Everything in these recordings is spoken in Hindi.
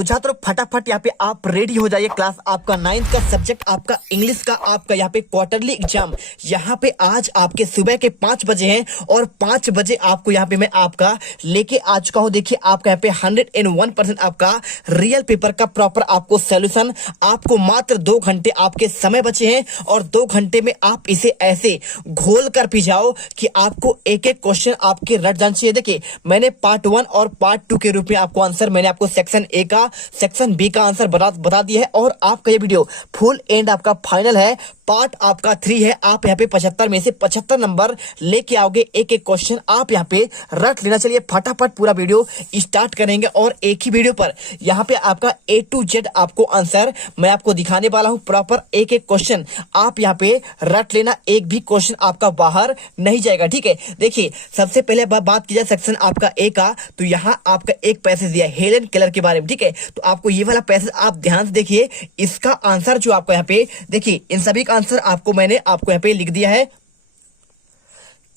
तो छात्रों फटाफट यहाँ पे आप रेडी हो जाइए। क्लास आपका 9th का सब्जेक्ट आपका इंग्लिश का आपका यहाँ पे क्वार्टरली एग्जाम यहाँ पे आज आपके सुबह के 5 बजे हैं और 5 बजे आपको यहाँ पे मैं आपका लेके आ चुका हूँ। देखिए आपका यहाँ पे 101% आपका रियल पेपर का प्रॉपर आपको सोल्यूशन, आपको मात्र 2 घंटे आपके समय बचे हैं और 2 घंटे में आप इसे ऐसे घोल कर पी जाओ कि आपको एक एक क्वेश्चन आपके रट जाना चाहिए। देखिए मैंने पार्ट 1 और पार्ट 2 के रूप में आपको आंसर मैंने आपको सेक्शन ए का सेक्शन बी का आंसर बता दिया है और आपका ये वीडियो फुल एंड आपका फाइनल है। पार्ट आपका 3 है। आप यहाँ पे 75 में से 75 नंबर लेके आओगे। एक एक क्वेश्चन आप यहाँ पे रट लेना। चलिए फटाफट पूरा वीडियो स्टार्ट करेंगे और एक ही वीडियो पर यहाँ पे आपका A to Z आपको आंसर मैं आपको दिखाने वाला हूँ। प्रॉपर एक एक क्वेश्चन आप यहाँ पे रट लेना, एक भी क्वेश्चन आपका बाहर नहीं जाएगा। ठीक है, देखिए सबसे पहले बात की जाए सेक्शन आपका ए का, तो यहाँ आपका एक पैसेज दिया है हेलन केलर के बारे में। ठीक है, तो आपको ये वाला पैसेज आप ध्यान से देखिए। इसका आंसर जो आपको यहाँ पे देखिए, इन सभी का आंसर आपको मैंने आपको यहाँ पे लिख दिया है।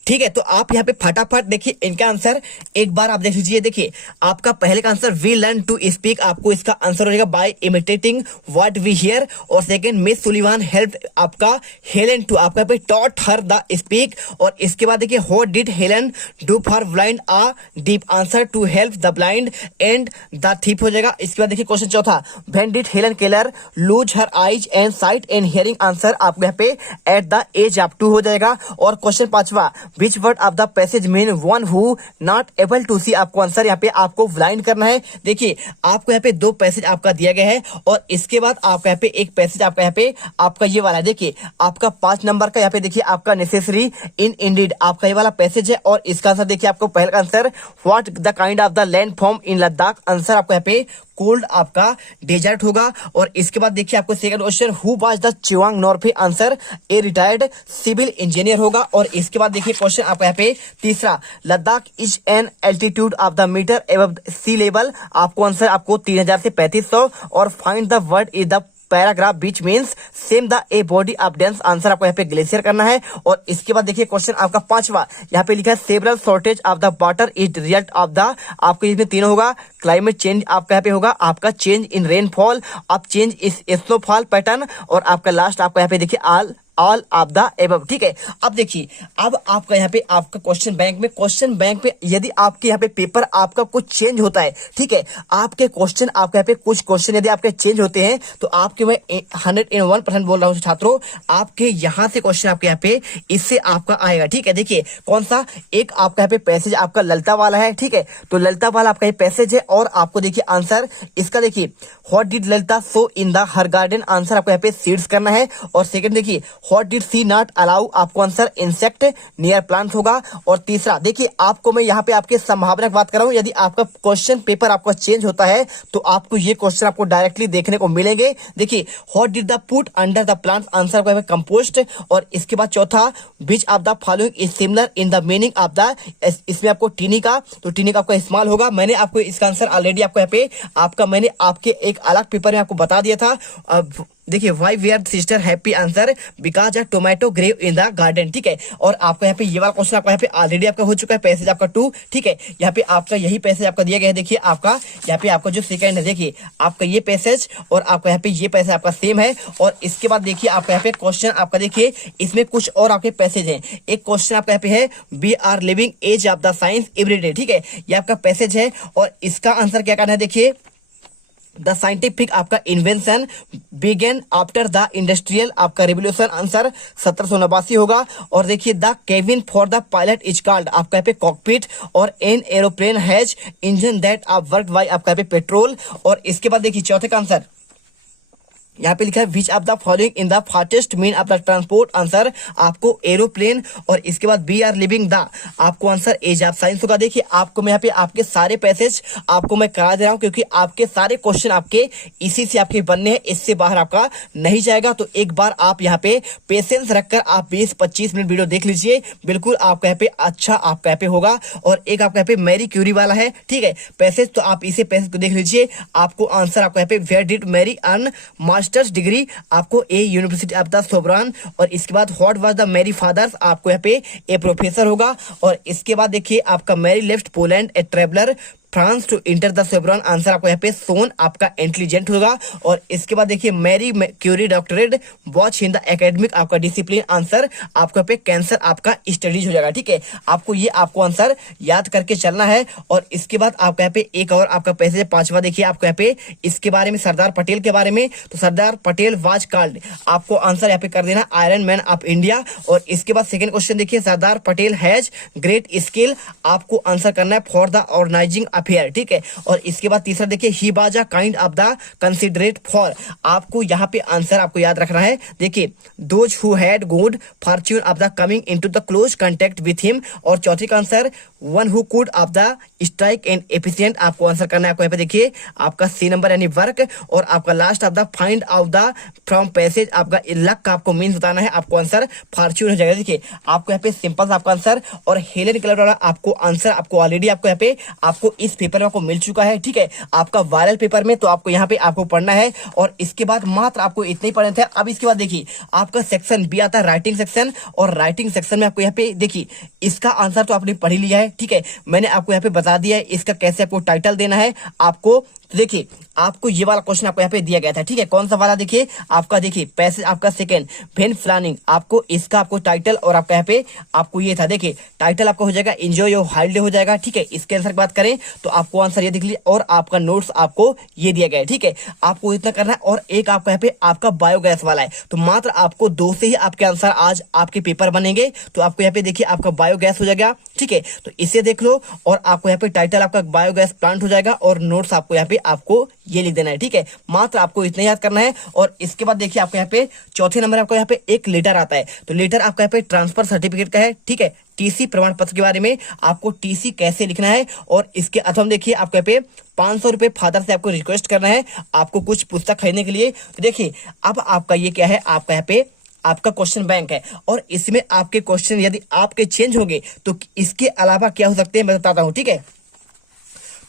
ठीक है, तो आप यहाँ पे फटाफट देखिए इनका आंसर एक बार आप देख लीजिए। देखिए आपका पहले का answer we learn to speak, आपको इसका आंसर हो जाएगा by imitating what we hear. और सेकंड मिस सुलिवान हेल्प आपका हेलन टू, आपका पे टॉट हर द स्पीक। और इसके बाद देखिए what did Helen do for blind a deep, answer to help the blind and the thief हो जाएगा। इसके बाद देखिए क्वेश्चन चौथा, when did Helen Keller lose her eyes and sight and hearing, answer आपको यहाँ पे एट द एज ऑफ 2 हो जाएगा। और क्वेश्चन पांचवा, Which word of the passage mean one who not able to see, आपको आंसर यहाँ पे आपको ब्लाइंड करना है। देखिए आपको यहाँ पे 2 पैसेज आपका दिया गया है और इसके बाद आपका यहाँ पे एक पैसेज आपका यहाँ पे आपका ये वाला है। देखिए आपका 5 नंबर का यहाँ पे देखिए आपका नेसेसरी इन इंडीड आपका ये वाला पैसेज है। और इसका आंसर देखिए आपको पहले का answer what the kind of the land form in Ladakh, answer आपको यहाँ पे कोल्ड आपका डेजर्ट होगा। और इसके बाद देखिए आपको second question who was the Chewang Norphel, answer a retired civil engineer होगा। और इसके बाद देखिए क्वेश्चन आपका यहाँ पे तीसरा, Ladakh is an altitude of the meter above sea level, आपको आंसर आपको 3000 से 3500। और find the word is the paragraph beach means same the a body of dense, answer आपको यहाँ पे ग्लेशियर करना है। और इसके बाद देखिए क्वेश्चन आपका पांचवा, यहाँ पे लिखा है several shortage of the water is result of the, आपको इसमें तीनों होगा। क्लाइमेट चेंज आपका यहाँ पे होगा, आपका चेंज इन रेनफॉल, आप चेंज इस स्नोफॉल पैटर्न। और आपका लास्ट आपका यहाँ पे देखिए ऑल ऑफ द एबव। ठीक है, अब देखिए अब आपका यहाँ पे आपका क्वेश्चन बैंक में यदि आपके यहाँ पे पेपर आपका कुछ चेंज होता है, ठीक है, आपके क्वेश्चन आपके यहाँ पे कुछ क्वेश्चन यदि आपके चेंज होते हैं तो आपके मैं 101% बोल रहा हूँ छात्रों, आपके यहाँ से क्वेश्चन आपके यहाँ पे इससे आपका आएगा। ठीक है, देखिए कौन सा, एक आपका यहाँ पे पैसेज आपका ललिता वाला है। ठीक है, तो ललिता वाला आपका ये पैसेज है और आपको देखिए आंसर इसका देखिए what did Lalita sow in the her garden, answer आपको यहाँ पे सीड्स करना है। और सेकंड देखिए what did she not allow, आपको आंसर इंसेक्ट नियर प्लांट होगा। और तीसरा देखिए आपको मैं यहाँ पे आपके संभावना की बात कर रहा हूँ, यदि आपका क्वेश्चन पेपर आपका चेंज होता है तो आपको ये क्वेश्चन आपको डायरेक्टली देखने को मिलेंगे। देखिए what did the put under the plant, answer आपको कंपोस्ट। और इसके बाद चौथा, which of the following is similar in the meaning of the, इसमें आपको टीनी का, तो टीनी का आपका इस्तेमाल होगा। मैंने आपको इसका आंसर ऑलरेडी आपको यहाँ पे आपका मैंने आपके एक अलग पेपर में आपको बता दिया था। देखिए why we are sister happy, answer because a tomato grew in the garden. ठीक है, और आपको यहाँ पे ये वाला क्वेश्चन आपका यहाँ पे ऑलरेडी आपका हो चुका है, पैसेज आपका 2। ठीक है, यहाँ पे आपका यही पैसेज आपका दिया गया है। देखिए आपका यहाँ पे आपका जो सेकंड है, देखिए आपका ये पैसेज और आपका यहाँ पे ये पैसेज आपका सेम है। और इसके बाद देखिए आपका यहाँ पे क्वेश्चन आपका देखिए इसमें कुछ और आपके पैसेज हैं। एक क्वेश्चन आपका यहाँ पे है we are living age of the science everyday. ठीक है, ये आपका पैसेज है और इसका आंसर क्या करना है, देखिए द साइंटिफिक आपका invention began after the industrial आपका रिवोल्यूशन, आंसर 1789 होगा। और देखिए the cabin for the pilot is called, आपका यहाँ पे कॉकपिट। और an aeroplane has engine that आप वर्क बाय आपका यहाँ पे पेट्रोल। और इसके बाद देखिए चौथे का आंसर यहाँ पे लिखा है which of the following in the fastest mean of the transport, answer आपको एरोप्लेन। और इसके बाद वी आर लिविंग द, आपको आंसर एज ऑफ साइंस होगा। देखिए आपको मैं यहाँ पे आपके सारे पैसेज आपको मैं करा दे रहा हूँ क्योंकि आपके सारे क्वेश्चन आपके इसी से आपके बनने हैं, इससे बाहर आपका नहीं जाएगा। तो एक बार आप यहाँ पे पेशेंस रखकर आप 20-25 मिनट वीडियो देख लीजिए, बिल्कुल आपका यहाँ पे अच्छा आपका यहाँ पे होगा। और एक आपका यहाँ पे मैरी क्यूरी वाला है, ठीक है पैसेज, तो आप इसे पैसेज को देख लीजिए। आपको आंसर आपको यहाँ पे where did Mary earn master's degree, आपको a university of the Sorbonne. और इसके बाद what was the Mary father's, आपको यहाँ पे ए प्रोफेसर होगा। और इसके बाद देखिए आपका Mary left Poland a traveller France to enter the Sorbonne, answer आपको यहाँ पे सोन आपका इंटेलिजेंट होगा। और इसके बाद देखिए Mary Curie doctorate watch in the academic आपका डिसिप्लिन, आंसर आपको यहाँ पे कैंसर आपका स्टडीज हो जाएगा। ठीक है, आपको ये आपको आंसर याद करके चलना है। और इसके बाद आपको यहाँ पे एक और आपका पैसेज पांचवा देखिए आपको यहाँ पे इसके बारे में, सरदार पटेल के बारे में। तो सरदार पटेल वाज कॉल्ड, आपको आंसर यहाँ पे कर देना आयरन मैन ऑफ इंडिया। और इसके बाद सेकंड क्वेश्चन देखिए Sardar Patel has great skill, आपको आंसर करना है फॉर द ऑर्गेनाइजिंग अफेयर। ठीक है, और इसके बाद तीसरा देखिए he was a kind of the considerate for, आपको यहाँ पे आंसर आपको याद रखना है। देखिए those who had good Fortune of the coming into the close contact with him. और चौथी का answer one who could of the strike and efficient, आपको आंसर करना है आपको यहाँ पे देखिए आपका सी नंबर यानी वर्क। और आपका last of the find out the from passage, आपका लक का आपको मीन्स बताना है, आपको आंसर फॉर्च्यून हो जाएगा। देखिए आपको यहाँ पे सिंपल सा आपका आंसर। और हेलेन केलर वाला आपको आंसर आपको ऑलरेडी आपको यहाँ पे आपको इस पेपर में आपको मिल चुका है। ठीक है, आपका वायरल पेपर में, तो आपको यहाँ पे आपको पढ़ना है। और इसके बाद मात्र आपको इतने ही पढ़ने थे। अब इसके बाद देखिए आपका सेक्शन बी आता है राइटिंग सेक्शन। और राइटिंग सेक्शन में आपको यहाँ पे देखिए इसका आंसर तो आपने पढ़ ही लिया है। ठीक है, मैंने आपको यहाँ पे बता दिया है इसका कैसे आपको टाइटल देना है आपको। देखिए आपको ये वाला क्वेश्चन आपको यहाँ पे दिया गया था। ठीक है, कौन सा वाला देखिए आपका, देखिए पैसेज आपका सेकंड वेन प्लानिंग, आपको इसका आपको टाइटल और आपका यहाँ पे आपको ये था। देखिए टाइटल आपका हो जाएगा एंजॉय योर हॉलिडे हो जाएगा। ठीक है, इसके आंसर की बात करें तो आपको आंसर ये दिख लिया। और आपका नोट्स आपको ये दिया गया है। ठीक है, आपको इतना करना है। और एक आपका यहाँ पे आपका बायोगैस वाला है, तो मात्र आपको दो से ही आपके आंसर आज आपके पेपर बनेंगे। तो आपको यहाँ पे देखिए आपका बायोगैस हो जाएगा। ठीक है, तो इसे देख लो। और आपको यहाँ पे टाइटल आपका बायोगैस प्लांट हो जाएगा। और नोट्स आपको यहाँ पे आपको ये लिख देना है। ठीक है, मात्र आपको इतना याद करना है। और इसके बाद देखिए आपको यहाँ पे चौथे नंबर आपको यहाँ पे एक लेटर आता है। तो लेटर आपका यहाँ पे ट्रांसफर सर्टिफिकेट का है। ठीक है, टीसी प्रमाण पत्र के बारे में, आपको टीसी कैसे लिखना है। और इसके अथवा देखिए आपको यहाँ पे 500 रुपए फादर से आपको रिक्वेस्ट करना है आपको कुछ पुस्तक खरीदने के लिए। तो देखिए अब आपका ये क्या है, आपका यहाँ पे आपका क्वेश्चन बैंक है। और इसमें आपके क्वेश्चन यदि आपके चेंज होंगे तो इसके अलावा क्या हो सकते हैं मैं बताता हूँ। ठीक है,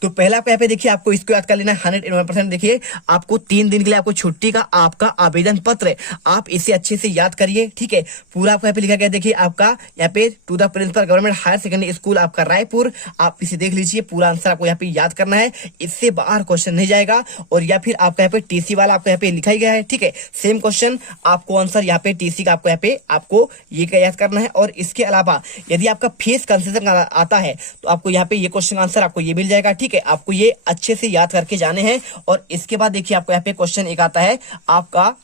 तो पहला यहाँ पे देखिए आपको इसको याद कर लेना है 101%। देखिए आपको 3 दिन के लिए आपको छुट्टी का आपका आवेदन पत्र, आप इसे अच्छे से याद करिए। ठीक है, पूरा आपको यहाँ पे लिखा गया देखिए आपका यहाँ पे to the principal government higher secondary school आपका रायपुर, आप इसे देख लीजिए। पूरा आंसर आपको यहाँ पे याद करना है, इससे बाहर क्वेश्चन नहीं जाएगा। और या फिर आपका यहाँ पे टीसी वाला आपको यहाँ पे लिखा ही गया है। ठीक है, सेम क्वेश्चन आपको आंसर यहाँ पे टीसी का आपको यहाँ पे आपको ये क्या याद करना है। और इसके अलावा यदि आपका फीस कंसेशन आता है तो आपको यहाँ पे ये क्वेश्चन आंसर आपको ये मिल जाएगा। ठीक है, आपको ये अच्छे से याद करके जाने हैं। और इसके बाद देखिए आपको यहाँ पे क्वेश्चन एक आता है आपका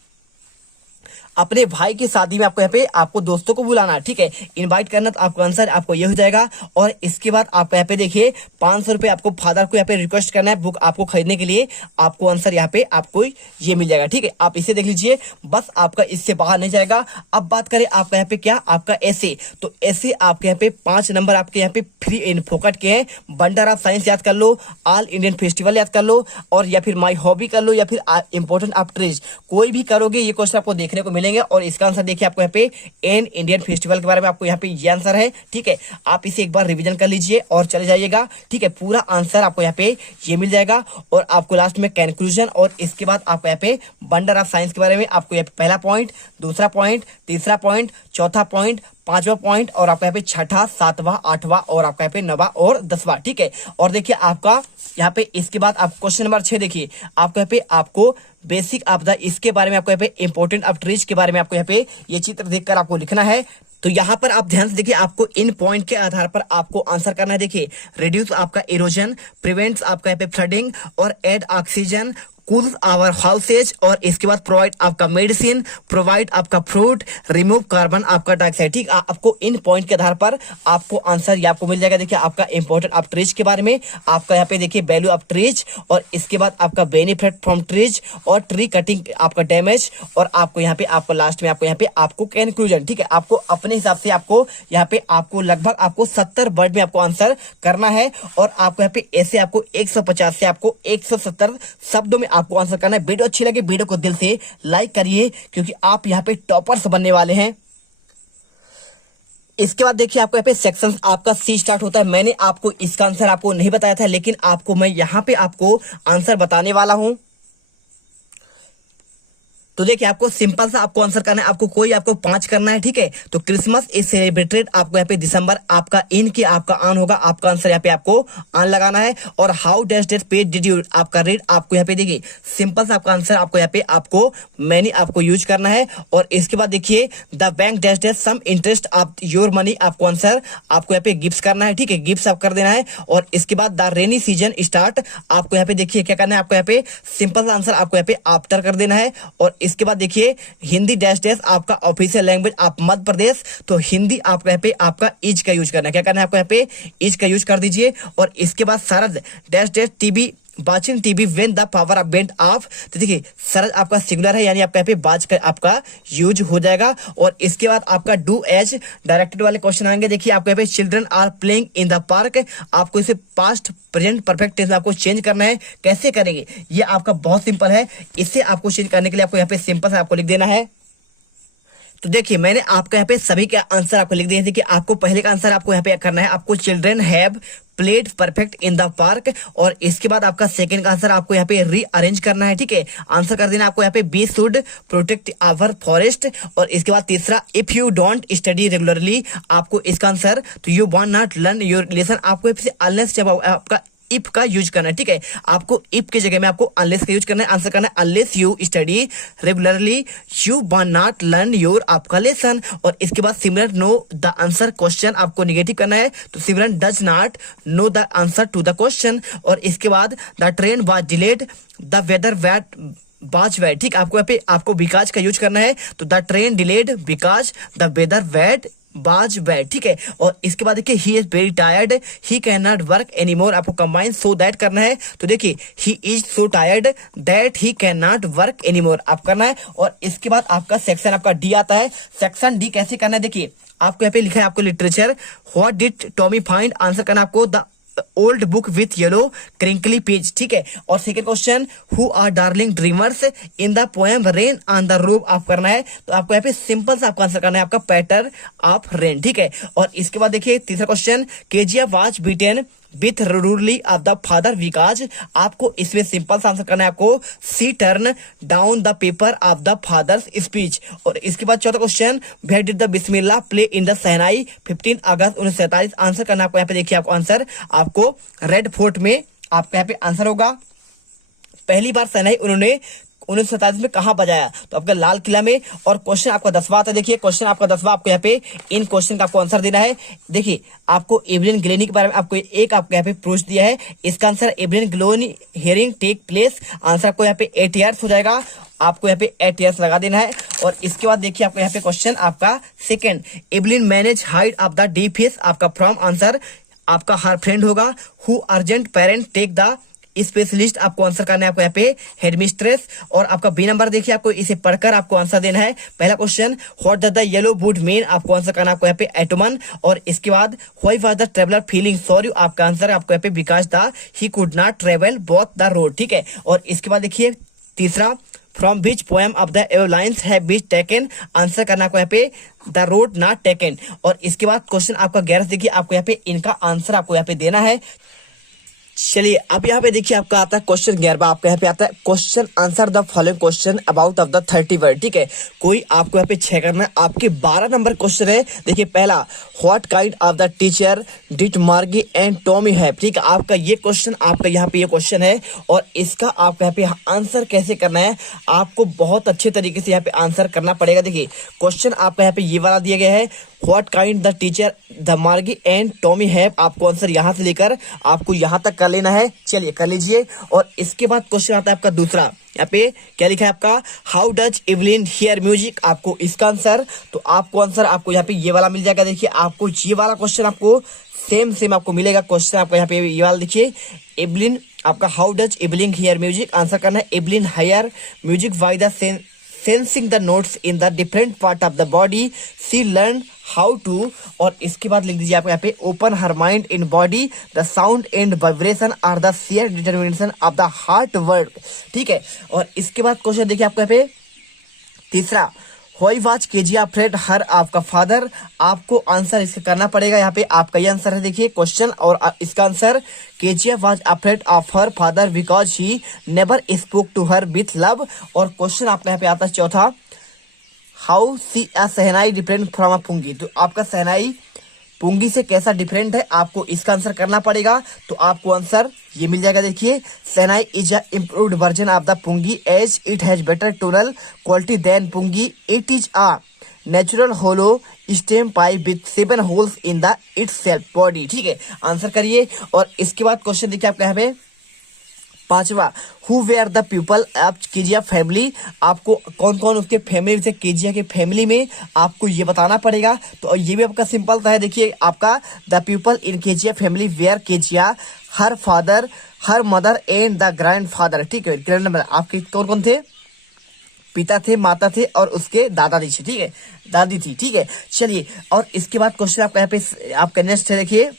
अपने भाई की शादी में आपको यहाँ पे आपको दोस्तों को बुलाना। ठीक है, इनवाइट करना, तो आपका आंसर आपको ये हो जाएगा। और इसके बाद आप यहाँ पे देखिए 500 रुपए आपको फादर को यहाँ पे रिक्वेस्ट करना है बुक आपको खरीदने के लिए, आपको आंसर यहाँ पे आपको ये मिल जाएगा। ठीक है, आप इसे देख लीजिए, बस आपका इससे बाहर नहीं जाएगा। अब बात करें आपका यहाँ पे क्या आपका ऐसे, तो ऐसे आपके यहाँ पे 5 नंबर आपके यहाँ पे फ्री इन फोकट के हैं। वंडर ऑफ साइंस याद कर लो, ऑल इंडियन फेस्टिवल याद कर लो, और या फिर माई हॉबी कर लो, या फिर इंपॉर्टेंट ऑफ ट्रीज, कोई भी करोगे ये क्वेश्चन आपको देखने को मिलेंगे। और इसका आंसर देखिए आपको यहाँ पे एन इंडियन फेस्टिवल के बारे में आपको यहाँ पे ये आंसर है। ठीक है, आप इसे एक बार रिवीजन कर लीजिए और चले जाइएगा। ठीक है, पूरा आंसर आपको यहाँ पे ये मिल जाएगा। और आपको लास्ट में कंक्लूजन, और इसके बाद आपको यहाँ पे वंडर ऑफ साइंस के बारे में आपको यहाँ पे पहला पॉइंट, दूसरा पॉइंट, तीसरा पॉइंट, चौथा पॉइंट, 5वां पॉइंट, और आपका यहाँ पे 6ठा, 7वां, 8वां, और आपका यहाँ पे 9वां और 10वां। ठीक है, और देखिए आपका यहाँ पे इसके बाद आप क्वेश्चन नंबर 6 देखिए आपको यहाँ पे आपको बेसिक ऑफ द इसके बारे में आपको यहाँ पे इंपॉर्टेंट ऑफ ट्रीज के बारे में आपको यहाँ पे ये चित्र देखकर आपको लिखना है। तो यहाँ पर आप ध्यान से देखिए, आपको इन पॉइंट के आधार पर आपको आंसर करना है। देखिए रिड्यूस आपका इरोजन, प्रिवेंट्स आपका यहाँ पे फ्लडिंग, और add oxygen, cools our houses, और इसके बाद प्रोवाइड आपका मेडिसिन, प्रोवाइड आपका फ्रूट, रिमूव कार्बन आपका डाइऑक्साइड। ठीक, आपको इन पॉइंट के आधार पर आपको आंसर ये आपको मिल जाएगा। देखिए आपका इंपॉर्टेंट ऑफ ट्रीज के बारे में आपका यहाँ पे देखिए वैल्यू ऑफ ट्रीज, और इसके बाद आपका बेनिफिट फ्रॉम ट्रीज, और ट्री कटिंग आपका डैमेज, और आपको यहाँ पे आपको लास्ट में आपको यहाँ पे आपको कंक्लूजन। ठीक है, आपको अपने हिसाब से आपको यहाँ पे आपको लगभग आपको 70 वर्ड में आपको आंसर करना है। और आपको यहाँ पे ऐसे आपको 150 से आपको 170 शब्दों में आपको आंसर करना है। वीडियो अच्छी लगे वीडियो को दिल से लाइक करिए, क्योंकि आप यहाँ पे टॉपर्स बनने वाले हैं। इसके बाद देखिए आपको यहाँ पे सेक्शन आपका सी स्टार्ट होता है। मैंने आपको इसका आंसर आपको नहीं बताया था, लेकिन आपको मैं यहाँ पे आपको आंसर बताने वाला हूं। तो देखिए आपको सिंपल सा आपको आंसर करना है, आपको कोई आपको 5 करना है, ठीक है। तो क्रिसमस इज सेलिब्रेटेड आपको यहाँ पे दिसंबर, आपका इन की आपका ऑन होगा, आपका आंसर यहाँ पे आपको ऑन लगाना है। और हाउ डज डेट पे डिड यू आपका रीड, आपको यहाँ पे देखिए सिंपल सा आपका आंसर आपको यहाँ पे आपको मैनी आपको यूज करना है। और इसके बाद देखिए the bank does debt some interest of your money, आपको आंसर आपको यहाँ पे गिफ्ट करना है, ठीक है, गिफ्ट आप कर देना है। और इसके बाद द रेनी सीजन स्टार्ट, आपको यहाँ पे देखिए क्या करना है, आपको यहाँ पे सिंपल सा आंसर आपको यहाँ पे आफ्टर कर देना है। और इसके बाद देखिए हिंदी डैश डैश आपका ऑफिशियल लैंग्वेज आप मध्य प्रदेश, तो हिंदी आपको यहाँ पे आपका इज का यूज करना है, क्या करना है आपको यहाँ पे इज का यूज कर दीजिए। और इसके बाद Sharad dash dash TV watching TV when the power of went off, तो देखिए शरद आपका सिंगुलर है, यानी आपका यहाँ पे बाज का आपका यूज हो जाएगा। और इसके बाद आपका डू एज डायरेक्टेड वाले क्वेश्चन आएंगे। देखिए आपको यहाँ पे children are playing in the park, आपको इसे पास्ट प्रेजेंट परफेक्ट टेंस में आपको चेंज करना है। कैसे करेंगे ये आपका बहुत सिंपल है, इससे आपको चेंज करने के लिए आपको यहाँ पे सिंपल से आपको लिख देना है। तो देखिए मैंने आपको यहाँ पे सभी के आंसर आपको लिख दिए थे कि आपको पहले का आंसर आपको यहाँ पे करना है, आपको children have played perfect in the park. और इसके बाद आपका सेकंड का आंसर आपको यहाँ पे रीअरेंज करना है, ठीक है, आंसर कर देना आपको यहाँ पे be should protect our forest. और इसके बाद तीसरा if you don't study regularly, आपको इसका आंसर तो you want not learn your lesson, आपको अनलेस जब आपका इफ का यूज करना है, ठीक है, आपको इफ की जगह में आपको अनलेस का यूज करना है, आंसर करना है unless you study regularly you want not learn your आपका लेसन। और इसके बाद Simran know the answer question, आपको निगेटिव करना है, तो Simran does not know the answer to the question. और इसके बाद the train was delayed the weather wet was wet, ठीक, आपको यहाँ पे आपको बिकाज का यूज करना है, तो the train delayed because the weather wet was bad, ठीक है। और इसके बाद देखिए he is very tired he can not work any more, आपको कंबाइन सो दैट करना है, तो देखिए he is so tired that he can not work any more आप करना है। और इसके बाद आपका सेक्शन आपका डी आता है, सेक्शन डी कैसे करना है, देखिए आपको यहाँ पे लिखा है आपको literature what did Tommy find, answer करना आपको the old book with yellow crinkly page, ठीक है। और second question who are darling dreamers in the poem rain on the roof आप करना है, तो आपको यहाँ पे सिंपल सा आपका आंसर करना है आपका पैटर ऑफ रेन, ठीक है। और इसके बाद देखिए तीसरा question Kezia was beaten with rurally of the father विकास, आपको इसमें सिंपल सा आंसर करना है आपको see turn down the paper of the father's speech. और इसके बाद चौथा question where did the Bismillah play in the shehnai 15 अगस्त 1947, आंसर करना आपको यहाँ पे देखिए आपको आंसर आपको रेड फोर्ट में आपका यहाँ पे आंसर होगा, पहली बार शहनाई उन्होंने 1947 में कहा बजाया, तो आपका लाल किला में। और क्वेश्चन आपका 10वां आता है, देखिए क्वेश्चन आपका 10वां आपको यहाँ पे इन क्वेश्चन का आपको आंसर देना है। देखिए आपको एवलिन ग्लेनी के बारे में आपको एक आपको यहाँ पे पूछ दिया है, इसका answer Evelyn Glennie hearing take place, answer आपको यहाँ पे 8 ईयर्स हो जाएगा, आपको यहाँ पे 8 ईयर्स लगा देना है। और इसके बाद देखिए आपको यहाँ पे क्वेश्चन आपका second Evelyn manage hide of the D face, आपका फ्रॉम आंसर आपका हर फ्रेंड होगा, who urgent parent take the specialist, आपको आंसर करना है आपको यहाँ पे हेडमिस्ट्रेस। और आपका बी नंबर देखिए आपको इसे पढ़कर आपको आंसर देना है। पहला question what does the yellow wood mean, आपको आंसर करना है आपको यहाँ पे एटमन। और इसके बाद why was the traveller feeling sorry, आपका आंसर आपको यहाँ पे because the he could not travel both the road, ठीक है। और इसके बाद देखिए तीसरा from which poem of the airlines have been taken, answer करना आपको यहाँ पे द रोड नॉट टेकन। और इसके बाद क्वेश्चन आपका 11 देखिए आपको यहाँ पे इनका आंसर आपको यहाँ पे देना है। चलिए अब यहाँ पे देखिए आपका आता है क्वेश्चन 11, आपका यहाँ पे आता है question answer the following question about of the 30 word, ठीक है। कोई आपको यहाँ पे 6 करना है, आपके 12 नंबर क्वेश्चन है। देखिए पहला what kind of the teacher did मार्गी एंड टॉमी हैव, ठीक है, आपका ये क्वेश्चन आपका यहाँ पे ये क्वेश्चन है। और इसका आपको यहाँ पे आंसर कैसे करना है, आपको बहुत अच्छे तरीके से यहाँ पे आंसर करना पड़ेगा। देखिए क्वेश्चन आपका यहाँ पे ये वाला दिया गया है what kind the teacher the मार्गी एंड टॉमी हैव, आपको आंसर यहाँ से लेकर आपको यहाँ तक कर लेना है। चलिए कर लीजिए। और इसके बाद क्वेश्चन आता है आपका दूसरा, यहाँ पे क्या लिखा है आपका how does Evelyn hear music, आपको इसका आंसर तो आपको आंसर आपको यहाँ पे ये वाला मिल जाएगा। देखिए आपको ये वाला क्वेश्चन आपको सेम आपको मिलेगा क्वेश्चन आपको यहाँ पे ये वाला देखिए एवलिन आपका how does Evelyn hear music, answer करना है Evelyn hears music by the sensing the notes in the different part of the body she learn how to. और इसके बाद लिख दीजिए आप यहाँ पे open her mind in body the sound and vibration are the share determination of the heart work, ठीक है। और इसके बाद क्वेश्चन देखिए आपको यहाँ पे तीसरा व्हाई वाज केजीएफ अफ्रेड हर आपका फादर, आपको आंसर इसका करना पड़ेगा। यहाँ पे आपका ये आंसर है, देखिए क्वेश्चन, और इसका answer Kezia was afraid of her father because he never spoke to her with love. और क्वेश्चन आपका यहाँ पे आता है चौथा, how see a shehnai different from a pungi. तो आपका शहनाई पुंगी से कैसा डिफरेंट है, आपको इसका आंसर करना पड़ेगा। तो आपको आंसर ये मिल जाएगा, देखिए shehnai is a improved version of the pungi as it has better tonal quality than pungi. It is a natural hollow stem pipe with 7 holes in the its self body. ठीक है, आंसर करिए। और इसके बाद क्वेश्चन देखिए आपका यहाँ पे पांचवा, who were the people of KGF family. आपको कौन कौन उसके फैमिली से, केजीएफ के फैमिली में आपको ये बताना पड़ेगा। तो ये भी आपका सिंपल सा है, देखिए आपका the people in KGF family were KGF her father her mother and the grand father. ठीक है, ग्रैंड मदर आपके कौन कौन थे, पिता थे, माता थे और उसके दादाजी थे। ठीक है, दादी थी। ठीक है, चलिए। और इसके बाद क्वेश्चन आपका यहाँ पे आपका नेक्स्ट है, देखिए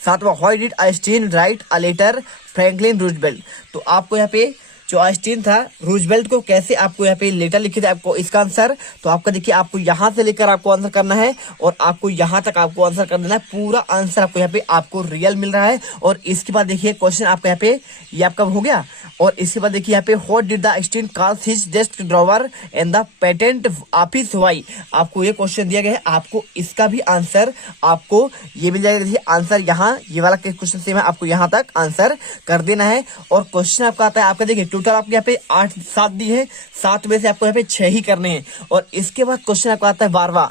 सातवां, why did Einstein write a letter Franklin Roosevelt. तो आपको यहाँ पे जो आइंस्टीन था, रूजवेल्ट को कैसे आपको यहाँ पे लेटर लिखे थे, आपको इसका आंसर। तो आपका देखिए आपको यहाँ से लेकर आपको आंसर करना है और आपको यहाँ तक आपको आंसर कर देना है। पूरा आंसर आपको यहाँ पे आपको रियल मिल रहा है। और इसके बाद देखिए क्वेश्चन आपका यहाँ पे ये आपका हो गया। और इसके बाद देखिए यहाँ पे what did the Einstein call his desk drawer and the patent office why. आपको ये क्वेश्चन दिया गया है, आपको इसका भी आंसर आपको ये मिल जाएगा। देखिए आंसर यहाँ ये वाला क्वेश्चन सेम है, आपको यहाँ तक आंसर कर देना है। और क्वेश्चन आपका आता है, आपका देखिए टोटल आपके यहाँ पे 8-7 दी है, 7 में से आपको यहाँ पे 6 ही करने हैं। और इसके बाद क्वेश्चन आपका आता है 12वां।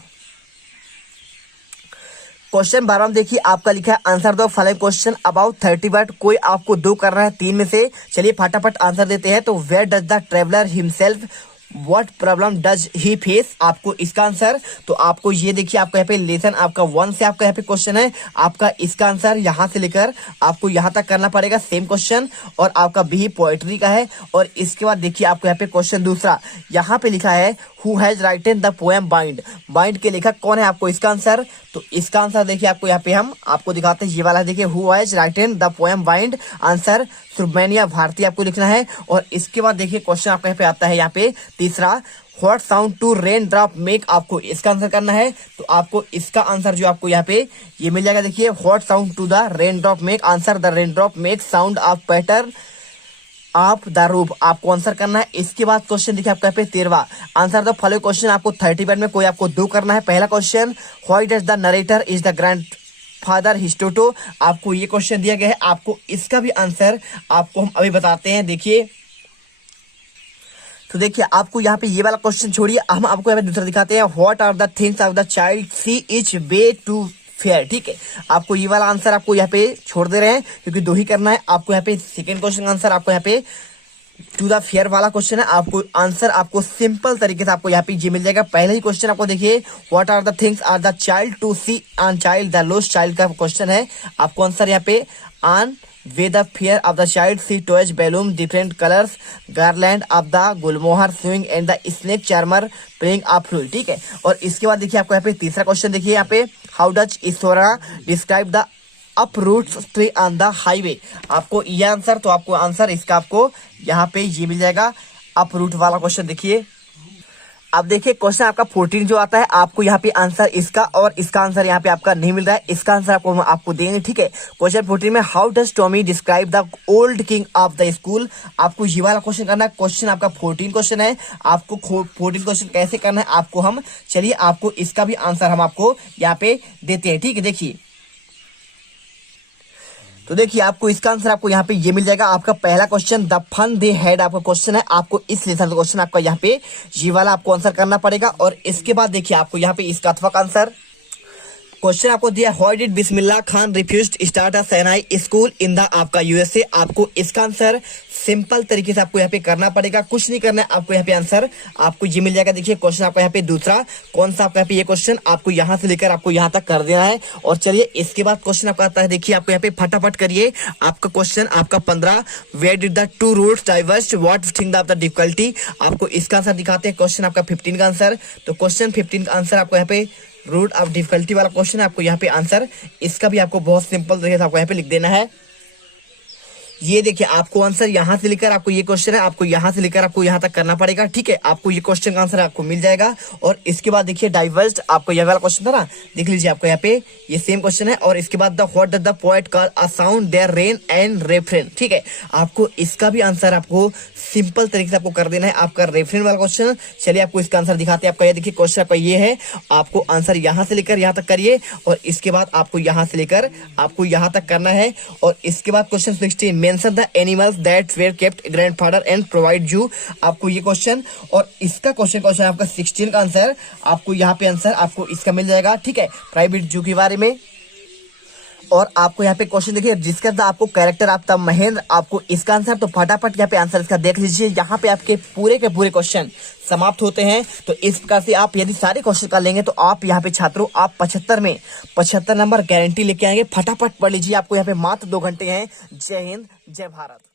क्वेश्चन 12 में देखिए आपका लिखा है आंसर दो फॉलोइंग क्वेश्चन अबाउट 30 वर्ड। कोई आपको 2 करना है 3 में से। चलिए फटाफट आंसर देते हैं। तो where does the traveller himself what problem does he face. आपको इसका आंसर, तो आपको ये देखिए आपका यहाँ पे लेसन आपका 1 से आपका यहाँ पे क्वेश्चन है। आपका इसका आंसर यहाँ से लेकर आपको यहाँ तक करना पड़ेगा, सेम क्वेश्चन। और आपका बी पोएट्री का है। और इसके बाद देखिए आपको यहाँ पे क्वेश्चन दूसरा, यहाँ पे लिखा है who has written the poem bind. Bind के लेखक कौन है, आपको इसका आंसर। तो इसका आंसर देखिए आपको यहाँ पे हम आपको दिखाते हैं, ये वाला देखिए who has written the poem wind. Answer Subramanya Bharati आपको लिखना है। और इसके बाद देखिए क्वेश्चन आपका यहाँ पे आता है यहाँ पे तीसरा, what sound to rain drop make. आपको इसका आंसर करना है। तो आपको इसका आंसर जो आपको यहाँ पे ये मिल जाएगा, देखिए what sound to the rain drop make. Answer the rain drop make sound of patter आप द रूफ। आपको आंसर करना है। इसके बाद क्वेश्चन देखिए आपका यहाँ पे 13वां, आंसर द फॉलोइंग क्वेश्चन। आपको 30 वर्ड में कोई आपको 2 करना है। पहला question, why does the narrator is the grand father हिस्टोटो। आपको ये क्वेश्चन दिया गया है, आपको इसका भी आंसर आपको हम अभी बताते हैं। देखिए तो देखिए आपको यहाँ पे ये वाला क्वेश्चन छोड़िए, हम आपको यहाँ पे दूसरा दिखाते हैं, what are the things of the child see each way to fair. ठीक है, आपको ये वाला आंसर आपको यहाँ पे छोड़ दे रहे हैं क्योंकि 2 ही करना है। आपको यहाँ पे सेकंड क्वेश्चन का आंसर आपको यहाँ पे टू द फेयर वाला क्वेश्चन है। आपको आंसर आपको सिंपल तरीके से आपको यहाँ पे ये मिल जाएगा। पहले ही क्वेश्चन आपको देखिए, what are the things are the child to see on child the lost child का क्वेश्चन है। आपको आंसर यहाँ पे on way the fair of the child see toys balloon different colours garland of the gulmohar swing and the snake charmer playing a flute. ठीक है, और इसके बाद देखिए आपको यहाँ पे तीसरा क्वेश्चन देखिए यहाँ पे, how does Ishwara describe the up roots tree on the highway. आपको ये आंसर, तो आपको आंसर इसका आपको यहाँ पे ये मिल जाएगा, अप रूट वाला क्वेश्चन। देखिए अब देखिए क्वेश्चन आपका 14 जो आता है, आपको यहाँ पे आंसर इसका और इसका आंसर यहाँ पे आपका नहीं मिल रहा है। इसका आंसर आपको देंगे। ठीक है, क्वेश्चन 14 में, how does Tommy describe the old king of the school. आपको ये वाला क्वेश्चन करना है। क्वेश्चन आपका 14 क्वेश्चन है। आपको 14 क्वेश्चन कैसे करना है आपको हम, चलिए आपको इसका भी आंसर हम आपको यहाँ पे देते हैं। ठीक है, देखिए तो देखिए आपको इसका आंसर आपको यहाँ पे ये मिल जाएगा। आपका पहला question, the fun they had आपका क्वेश्चन है। आपको इस लेसन का क्वेश्चन आपका यहाँ पे ये वाला आपको आंसर करना पड़ेगा। और इसके बाद देखिए आपको यहाँ पे इसका अथवा का आंसर क्वेश्चन आपको दिया, why did Bismillah Khan refused start a shehnai school in the आपका यूएसए। आपको इसका आंसर सिंपल तरीके से आपको यहाँ पे करना पड़ेगा, कुछ नहीं करना है। आपको यहाँ पे आंसर आपको ये मिल जाएगा। देखिए क्वेश्चन आपका यहाँ पे दूसरा कौन सा आपका यहाँ पे ये क्वेश्चन आपको यहाँ से लेकर आपको यहाँ तक कर देना है। और चलिए इसके बाद क्वेश्चन आपका आता है, देखिए आपको यहाँ पे फटाफट करिए। आपका क्वेश्चन आपका 15, where did the two roots diverge what thing of the difficulty. आपको इसका आंसर दिखाते हैं। क्वेश्चन आपका 15 का आंसर, तो क्वेश्चन 15 का आंसर आपको यहाँ पे रूट ऑफ डिफिकल्टी वाला क्वेश्चन है। आपको यहाँ पे आंसर इसका भी आपको बहुत सिंपल तरीके से आपको यहाँ पे लिख देना है। ये देखिए आपको आंसर यहाँ से लेकर आपको ये क्वेश्चन है, आपको यहाँ से लेकर आपको यहाँ तक करना पड़ेगा, ठीक है। आपको ये क्वेश्चन का आंसर आपको मिल जाएगा। और इसके बाद देखिए डाइवर्स्ड, आपको ये वाला क्वेश्चन था ना, देख लीजिए आपको यहाँ पे ये सेम क्वेश्चन है। और इसके बाद the what does the poet call a sound there rain and refrain, ठीक है। आपको इसका भी आंसर आपको सिंपल तरीके से आपको कर देना है, आपका रेफरेन वाला क्वेश्चन। चलिए आपको इसका आंसर दिखाते हैं। आपका ये देखिए क्वेश्चन आपका ये है, आपको आंसर यहाँ से लेकर यहाँ तक करिए और इसके बाद आपको यहाँ से लेकर आपको यहाँ तक करना है। और इसके बाद question 16, mention the animals that were kept grandfather and provide zoo, आपको ये क्वेश्चन। और इसका क्वेश्चन आपका 16 का आंसर आपको यहाँ पे आंसर आपको इसका मिल जाएगा, ठीक है, प्राइवेट जू के बारे में। और आपको यहाँ पे क्वेश्चन देखिए, जिसका आंसर आपको कैरेक्टर आपका महेंद्र, आपको इसका आंसर तो फटाफट यहाँ पे आंसर इसका देख लीजिए। यहाँ पे आपके पूरे के पूरे क्वेश्चन समाप्त होते हैं। तो इस प्रकार से आप यदि सारे क्वेश्चन कर लेंगे तो आप यहाँ पे छात्रों आप 75 में 75 नंबर गारंटी लेके आएंगे। फटाफट पढ़ लीजिए, आपको यहाँ पे मात्र 2 घंटे हैं। जय हिंद, जय भारत।